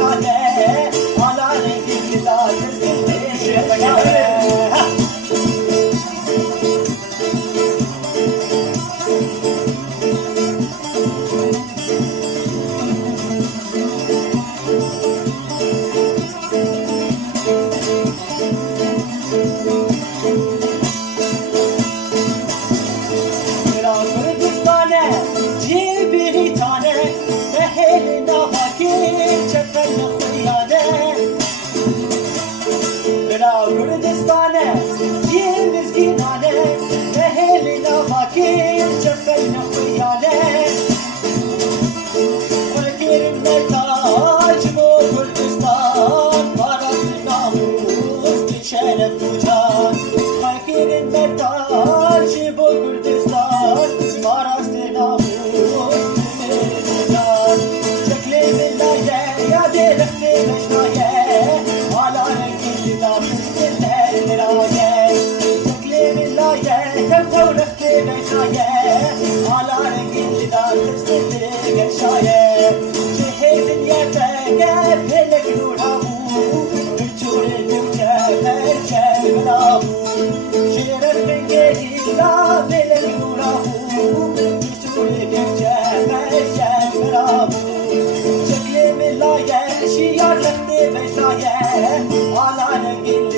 بشايه على رنگی دار زنده بشايه Kurdistane, yemiz ginane, mehelina fakir, çöpeyne kuyane. Fakirin metaç bu Kurdistan, parası namus, bir şeref tucan. Fakirin metaç bu Kurdistan, parası namus, bir tucan. Şekli billaye, ya direkti meşnaye, ala rengi lafız.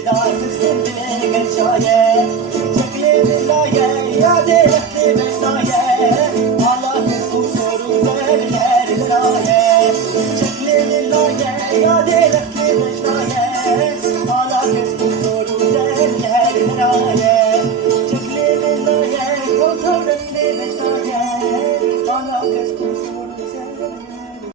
Ala